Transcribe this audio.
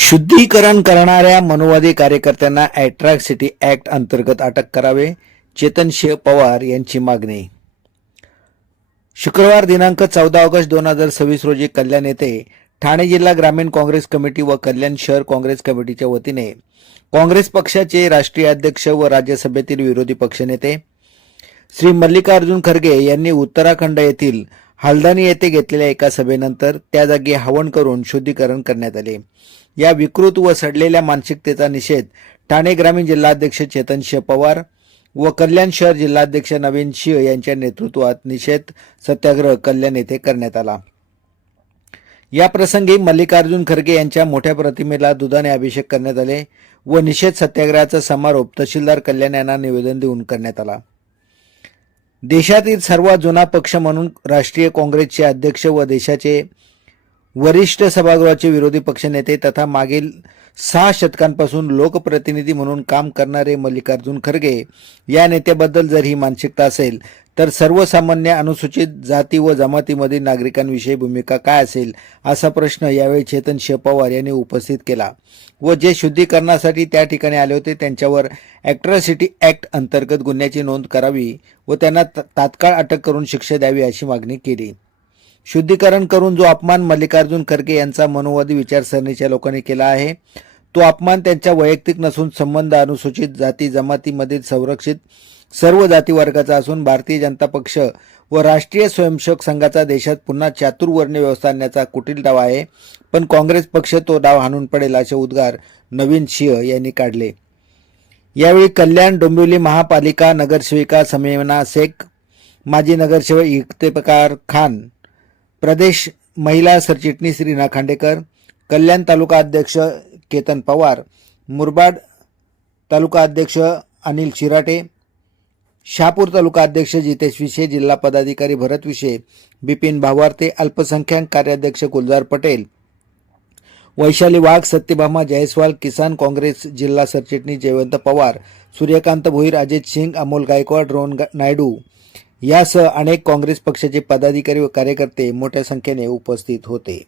शुद्धीकरण करणाऱ्या मनुवादी कार्यकर्त्यांना अॅट्रॉसिटी ॲक्ट अंतर्गत अटक करावे, चेतन सिंह पवार यांची मागणी. शुक्रवार दिनांक 14 ऑगस्ट 2026 रोजी कल्याण येथे ठाणे जिल्हा ग्रामीण काँग्रेस कमिटी व कल्याण शहर काँग्रेस कमिटीच्या वतीने काँग्रेस पक्षाचे राष्ट्रीय अध्यक्ष व राज्यसभेतील विरोधी पक्षनेते श्री मल्लिकार्जुन खरगे यांनी उत्तराखंड येथील हल्द्वानी येथे घेतलेल्या एका सभेनंतर त्या जागी हवन करून शुद्धीकरण करण्यात आले. या विकृत व सडलेल्या मानसिकतेचा निषेध ठाणे ग्रामीण जिल्हाध्यक्ष चेतन सिंह पवार व कल्याण शहर जिल्हाध्यक्ष नवीन सिंह यांच्या नेतृत्वात निषेध सत्याग्रह कल्याण येथे करण्यात आला. या प्रसंगी मल्लिकार्जुन खरगे यांच्या मोठ्या प्रतिमेला दुधाने अभिषेक करण्यात आले व निषेध सत्याग्रहाचा समारोप तहसीलदार कल्याण यांना निवेदन देऊन करण्यात आला. देशातील सर्वात जुना पक्ष म्हणून राष्ट्रीय काँग्रेसचे अध्यक्ष व देशाचे वरिष्ठ सभागृहाचे विरोधी पक्षनेते तथा मागील 6 शतकांपासून लोकप्रतिनिधी म्हणून काम करणारे मल्लिकार्जुन खरगे या नेत्याबद्दल जर ही मानसिकता असेल तर सर्वसामान्य अनुसूचित जाती व जमातीमधील नागरिकांविषयी भूमिका काय असेल असा प्रश्न यावेळी चेतन सिंह पवार यांनी उपस्थित केला व जे शुद्धीकरणासाठी त्या ठिकाणी आले होते त्यांच्यावर अॅट्रॉसिटी ॲक्ट अंतर्गत गुन्ह्याची नोंद करावी व त्यांना तात्काळ अटक करून शिक्षा द्यावी अशी मागणी केली. शुद्धीकरण करून जो अपमान मल्लिकार्जुन खरगे यांचा मनुवादी विचारसरणीच्या लोकांनी केला आहे तो अपमान त्यांच्या वैयक्तिक नसून संबंध अनुसूचित जाती जमातीमधील संरक्षित सर्व जाती वर्गाचा असून भारतीय जनता पक्ष व राष्ट्रीय स्वयंसेवक संघाचा देशात पुन्हा चातुर्वर्ण्य व्यवस्था आणण्याचा कुटील डाव आहे, पण काँग्रेस पक्ष तो डाव हाणून पडेल असे उद्गार नवीन सिंह यांनी काढले. यावेळी कल्याण डोंबिवली महापालिका नगरसेविका समीना शेख, माजी नगरसेवक इफ्तेकार खान, प्रदेश महिला सरचिटणीस रीना खांडेकर, कल्याण तालुका अध्यक्ष केतन पवार, मुरबाड तालुका अध्यक्ष अनिल चिराटे, शहापूर तालुका अध्यक्ष जितेश विशे, जिल्हा पदाधिकारी भरत विशे, बिपिन भावारते, अल्पसंख्याक कार्याध्यक्ष गुलजार पटेल, वैशाली वाघ, सत्यभामा जयस्वाल, किसान काँग्रेस जिल्हा सरचिटणीस जयवंत पवार, सूर्यकांत भोईर, अजित सिंग, अमोल गायकवाड, रोहन नायडू यासह अनेक काँग्रेस पक्षाचे पदाधिकारी व कार्यकर्ते मोठ्या संख्येने उपस्थित होते.